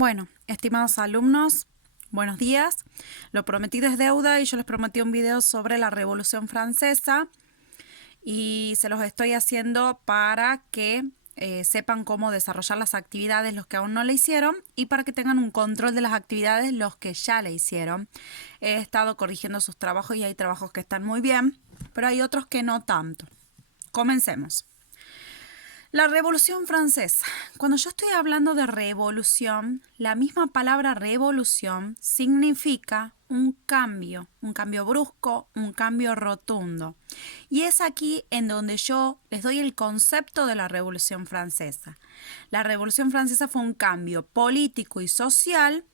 Bueno, estimados alumnos, buenos días. Lo prometido es deuda y yo les prometí un video sobre la Revolución Francesa y se los estoy haciendo para que sepan cómo desarrollar las actividades los que aún no le hicieron y para que tengan un control de las actividades los que ya le hicieron. He estado corrigiendo sus trabajos y hay trabajos que están muy bien, pero hay otros que no tanto. Comencemos. La Revolución Francesa. Cuando yo estoy hablando de revolución, la misma palabra revolución significa un cambio brusco, un cambio rotundo. Y es aquí en donde yo les doy el concepto de la Revolución Francesa. La Revolución Francesa fue un cambio político y social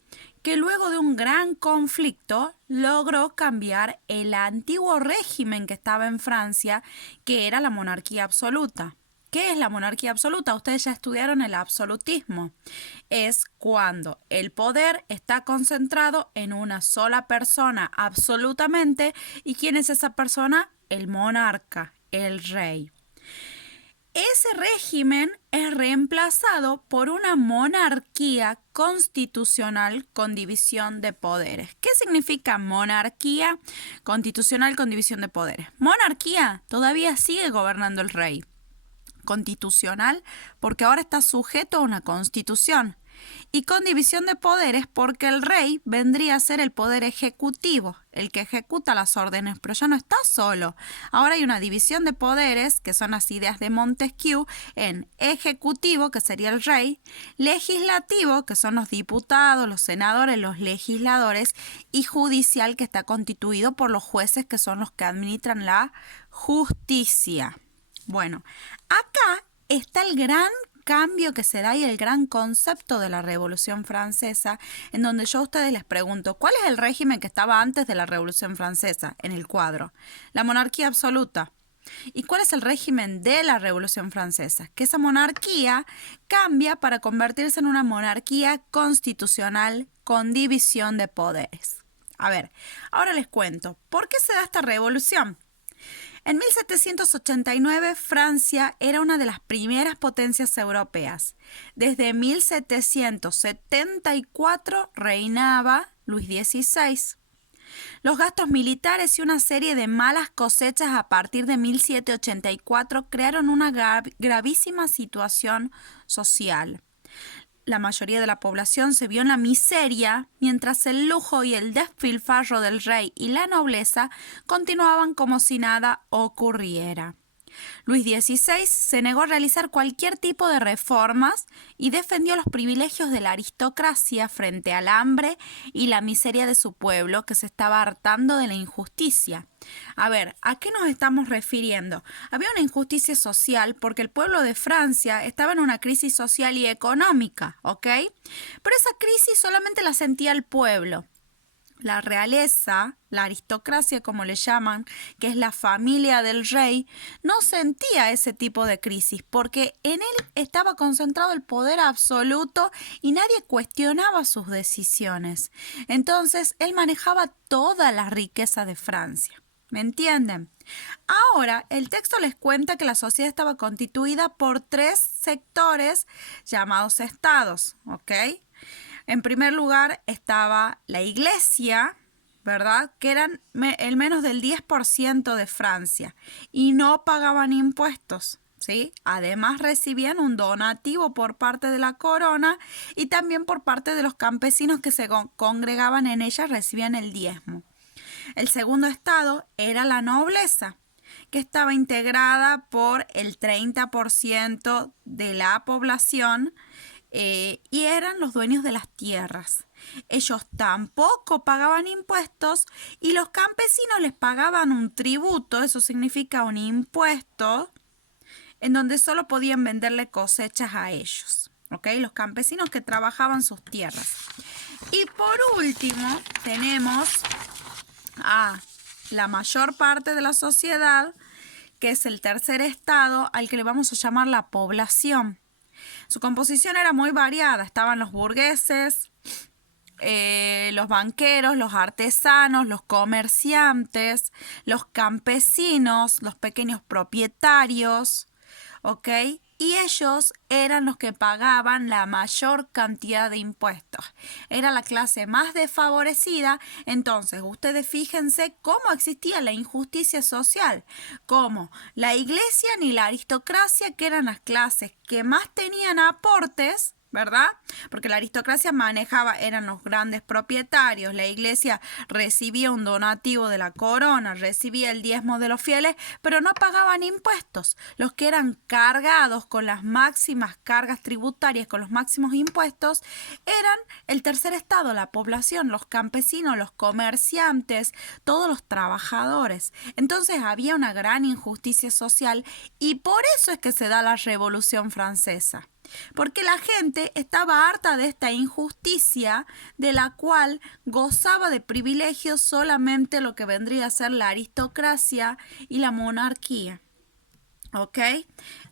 que luego de un gran conflicto logró cambiar el antiguo régimen que estaba en Francia, que era la monarquía absoluta. ¿Qué es la monarquía absoluta? Ustedes ya estudiaron el absolutismo. Es cuando el poder está concentrado en una sola persona absolutamente. ¿Y quién es esa persona? El monarca, el rey. Ese régimen es reemplazado por una monarquía constitucional con división de poderes. ¿Qué significa monarquía constitucional con división de poderes? Monarquía, todavía sigue gobernando el rey. Constitucional porque ahora está sujeto a una constitución y con división de poderes porque el rey vendría a ser el poder ejecutivo, el que ejecuta las órdenes, pero ya no está solo. Ahora hay una división de poderes, que son las ideas de Montesquieu, en ejecutivo, que sería el rey, legislativo, que son los diputados, los senadores, los legisladores, y judicial, que está constituido por los jueces, que son los que administran la justicia. Bueno, acá está el gran cambio que se da y el gran concepto de la Revolución Francesa, en donde yo a ustedes les pregunto, ¿cuál es el régimen que estaba antes de la Revolución Francesa en el cuadro? La monarquía absoluta. ¿Y cuál es el régimen de la Revolución Francesa? Que esa monarquía cambia para convertirse en una monarquía constitucional con división de poderes. A ver, ahora les cuento, ¿por qué se da esta revolución? En 1789, Francia era una de las primeras potencias europeas. Desde 1774 reinaba Luis XVI. Los gastos militares y una serie de malas cosechas a partir de 1784 crearon una gravísima situación social. La mayoría de la población se vio en la miseria, mientras el lujo y el despilfarro del rey y la nobleza continuaban como si nada ocurriera. Luis XVI se negó a realizar cualquier tipo de reformas y defendió los privilegios de la aristocracia frente al hambre y la miseria de su pueblo, que se estaba hartando de la injusticia. A ver, ¿a qué nos estamos refiriendo? Había una injusticia social porque el pueblo de Francia estaba en una crisis social y económica, ¿ok? Pero esa crisis solamente la sentía el pueblo. La realeza, la aristocracia como le llaman, que es la familia del rey, no sentía ese tipo de crisis porque en él estaba concentrado el poder absoluto y nadie cuestionaba sus decisiones. Entonces él manejaba toda la riqueza de Francia. ¿Me entienden? Ahora, el texto les cuenta que la sociedad estaba constituida por 3 sectores llamados estados, ¿ok? En primer lugar estaba la iglesia, ¿verdad? Que eran el menos del 10% de Francia y no pagaban impuestos, ¿sí? Además recibían un donativo por parte de la corona y también por parte de los campesinos que se congregaban en ella recibían el diezmo. El segundo estado era la nobleza, que estaba integrada por el 30% de la población y eran los dueños de las tierras. Ellos tampoco pagaban impuestos y los campesinos les pagaban un tributo, eso significa un impuesto, en donde solo podían venderle cosechas a ellos, ¿ok? Los campesinos que trabajaban sus tierras. Y por último tenemos a la mayor parte de la sociedad, que es el tercer estado, al que le vamos a llamar la población. Su composición era muy variada. Estaban los burgueses, los banqueros, los artesanos, los comerciantes, los campesinos, los pequeños propietarios, ¿ok? y ellos eran los que pagaban la mayor cantidad de impuestos. Era la clase más desfavorecida. Entonces, ustedes fíjense cómo existía la injusticia social, cómo la iglesia ni la aristocracia, que eran las clases que más tenían aportes, ¿verdad? Porque la aristocracia eran los grandes propietarios, la iglesia recibía un donativo de la corona, recibía el diezmo de los fieles, pero no pagaban impuestos. Los que eran cargados con las máximas cargas tributarias, con los máximos impuestos, eran el tercer estado, la población, los campesinos, los comerciantes, todos los trabajadores. Entonces había una gran injusticia social y por eso es que se da la Revolución Francesa. Porque la gente estaba harta de esta injusticia de la cual gozaba de privilegios solamente lo que vendría a ser la aristocracia y la monarquía. ¿Ok?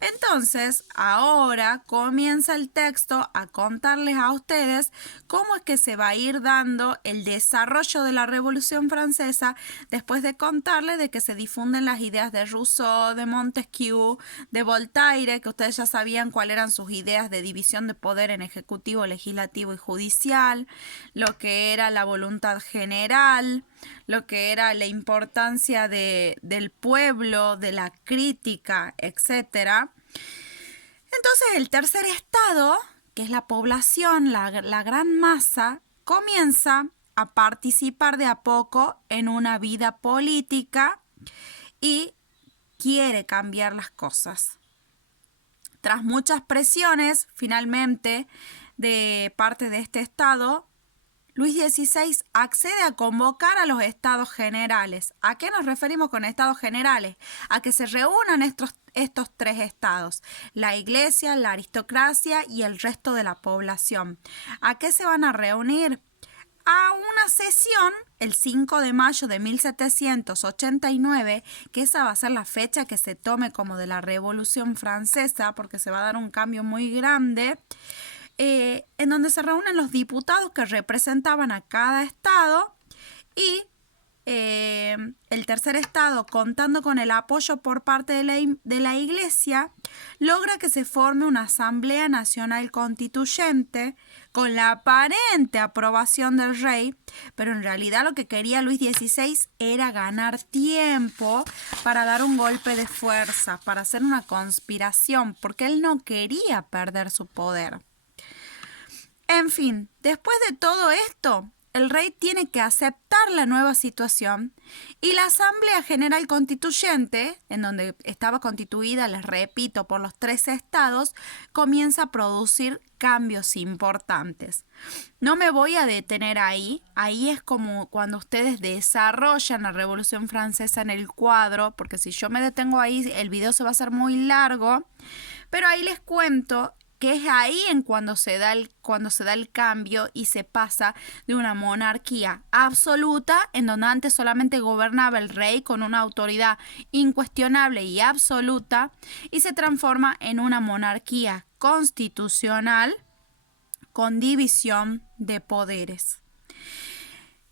Entonces, ahora comienza el texto a contarles a ustedes cómo es que se va a ir dando el desarrollo de la Revolución Francesa después de contarles de que se difunden las ideas de Rousseau, de Montesquieu, de Voltaire, que ustedes ya sabían cuáles eran sus ideas de división de poder en ejecutivo, legislativo y judicial, lo que era la voluntad general, lo que era la importancia del pueblo, de la crítica, etc. Entonces el tercer estado, que es la población, la gran masa, comienza a participar de a poco en una vida política y quiere cambiar las cosas. Tras muchas presiones, finalmente, de parte de este estado, Luis XVI accede a convocar a los estados generales. ¿A qué nos referimos con estados generales? A que se reúnan estos tres estados, la iglesia, la aristocracia y el resto de la población. ¿A qué se van a reunir? A una sesión el 5 de mayo de 1789, que esa va a ser la fecha que se tome como de la Revolución Francesa, porque se va a dar un cambio muy grande, en donde se reúnen los diputados que representaban a cada estado y el tercer estado, contando con el apoyo por parte de la iglesia, logra que se forme una Asamblea Nacional Constituyente con la aparente aprobación del rey, pero en realidad lo que quería Luis XVI era ganar tiempo para dar un golpe de fuerza, para hacer una conspiración, porque él no quería perder su poder. En fin, después de todo esto, el rey tiene que aceptar la nueva situación y la Asamblea General Constituyente, en donde estaba constituida, les repito, por los 13 estados, comienza a producir cambios importantes. No me voy a detener ahí. Ahí es como cuando ustedes desarrollan la Revolución Francesa en el cuadro, porque si yo me detengo ahí, el video se va a hacer muy largo, pero ahí les cuento que es ahí cuando se da el cambio y se pasa de una monarquía absoluta, en donde antes solamente gobernaba el rey con una autoridad incuestionable y absoluta, y se transforma en una monarquía constitucional con división de poderes.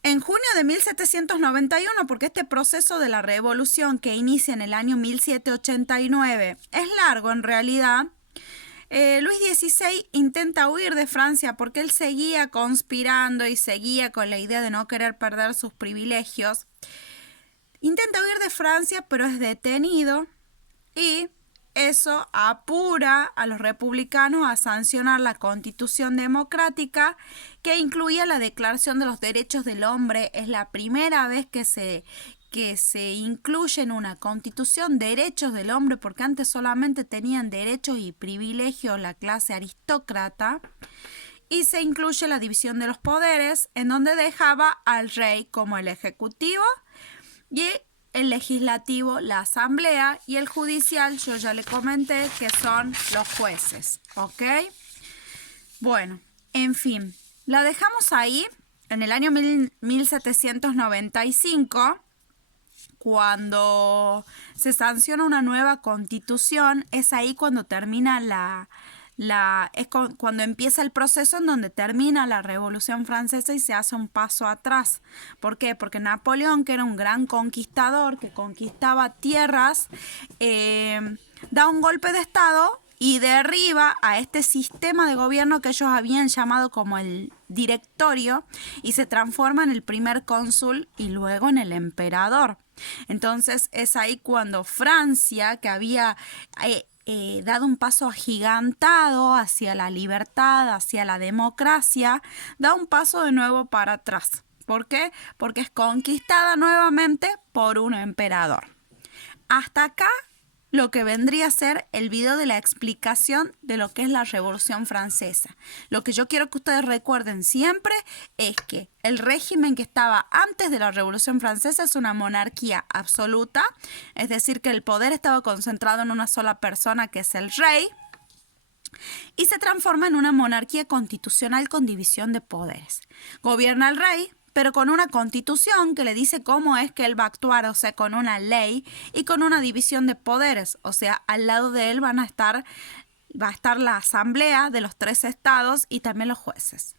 En junio de 1791, porque este proceso de la revolución que inicia en el año 1789 es largo en realidad, Luis XVI intenta huir de Francia porque él seguía conspirando y seguía con la idea de no querer perder sus privilegios. Intenta huir de Francia, pero es detenido y eso apura a los republicanos a sancionar la Constitución Democrática, que incluía la Declaración de los Derechos del Hombre. Es la primera vez que se incluye en una constitución derechos del hombre, porque antes solamente tenían derechos y privilegios la clase aristócrata, y se incluye la división de los poderes, en donde dejaba al rey como el ejecutivo y el legislativo, la asamblea, y el judicial, yo ya le comenté que son los jueces, ¿ok? Bueno, en fin, la dejamos ahí. En el año 1795, cuando se sanciona una nueva constitución, es ahí cuando termina cuando empieza el proceso en donde termina la Revolución Francesa y se hace un paso atrás. ¿Por qué? Porque Napoleón, que era un gran conquistador, que conquistaba tierras, da un golpe de estado y derriba a este sistema de gobierno que ellos habían llamado como el directorio y se transforma en el primer cónsul y luego en el emperador. Entonces es ahí cuando Francia, que había dado un paso agigantado hacia la libertad, hacia la democracia, da un paso de nuevo para atrás. ¿Por qué? Porque es conquistada nuevamente por un emperador. Hasta acá lo que vendría a ser el video de la explicación de lo que es la Revolución Francesa. Lo que yo quiero que ustedes recuerden siempre es que el régimen que estaba antes de la Revolución Francesa es una monarquía absoluta, es decir, que el poder estaba concentrado en una sola persona, que es el rey, y se transforma en una monarquía constitucional con división de poderes. Gobierna el rey, pero con una constitución que le dice cómo es que él va a actuar, o sea, con una ley y con una división de poderes. O sea, al lado de él va a estar la asamblea de los 3 estados y también los jueces.